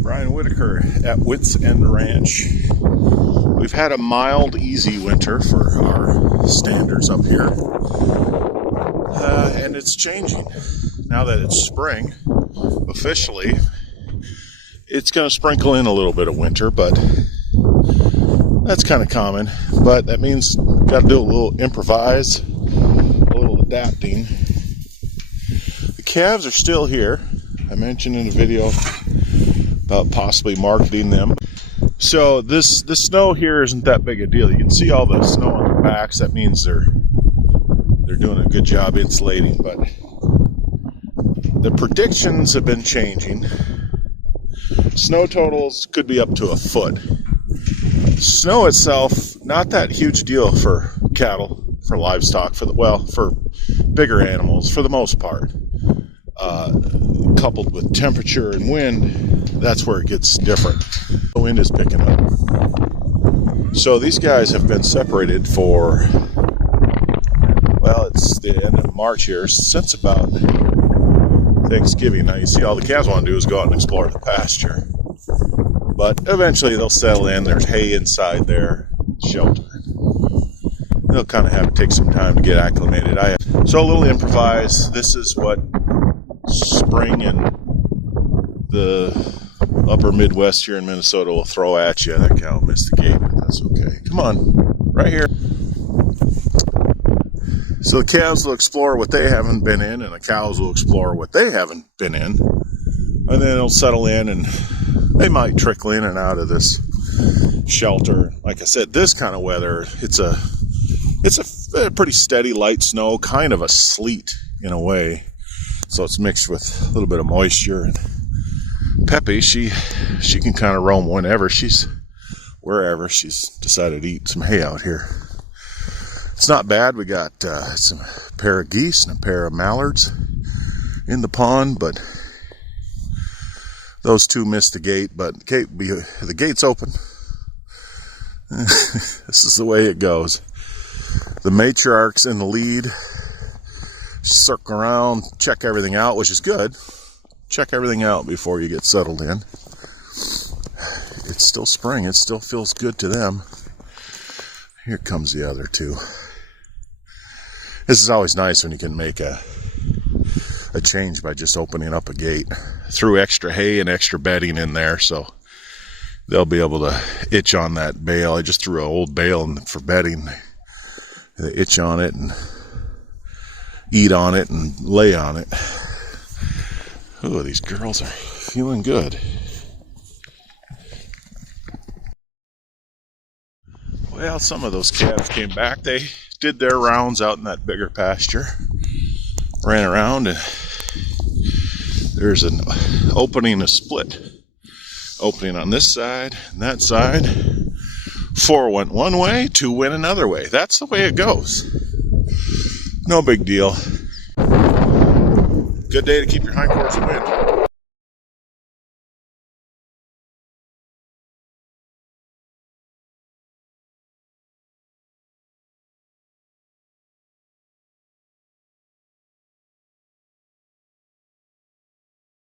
Brian Whitaker at Wits End Ranch. We've had a mild, easy winter for our standards up here, and it's changing. Now that it's spring, officially, it's going to sprinkle in a little bit of winter, but that's kind of common. But that means got to do a little improvise, a little adapting. The calves are still here. I mentioned in the video about possibly marketing them. So the snow here isn't that big a deal. You can see all the snow on their backs. That means they're doing a good job insulating. But the predictions have been changing. Snow totals could be up to a foot. Snow itself, not that huge deal for cattle, for livestock, for bigger animals for the most part. Coupled with temperature and wind, that's where it gets different. The wind is picking up. So these guys have been separated for, well, it's the end of March here, since about Thanksgiving. Now you see all the calves want to do is go out and explore the pasture. But eventually they'll settle in. There's hay inside there, shelter. They'll kind of have to take some time to get acclimated. So a little improvise. This is what spring in the upper Midwest here in Minnesota will throw at you. That cow missed the gate, but that's okay. Come on, right here. So the calves will explore what they haven't been in, and the cows will explore what they haven't been in, and then it'll settle in, and they might trickle in and out of this shelter. Like I said, this kind of weather, it's a pretty steady light snow, kind of a sleet in a way. So it's mixed with a little bit of moisture. And Peppy, she can kind of roam wherever she's decided to eat some hay out here. It's not bad. We got a pair of geese and a pair of mallards in the pond, but those two missed the gate. But the gate's open. This is the way it goes. The matriarch's in the lead. Circle around, check everything out, which is good. Check everything out before you get settled in. It's still spring. It still feels good to them. Here comes the other two. This is always nice when you can make a change by just opening up a gate. Threw extra hay and extra bedding in there, so they'll be able to itch on that bale. I just threw an old bale in for bedding. They itch on it and eat on it and lay on it. Oh, these girls are feeling good. Well, some of those calves came back. They did their rounds out in that bigger pasture. Ran around, and there's an opening, a split. Opening on this side and that side. 4 went one way, 2 went another way. That's the way it goes. No big deal. Good day to keep your hindquarters in wind.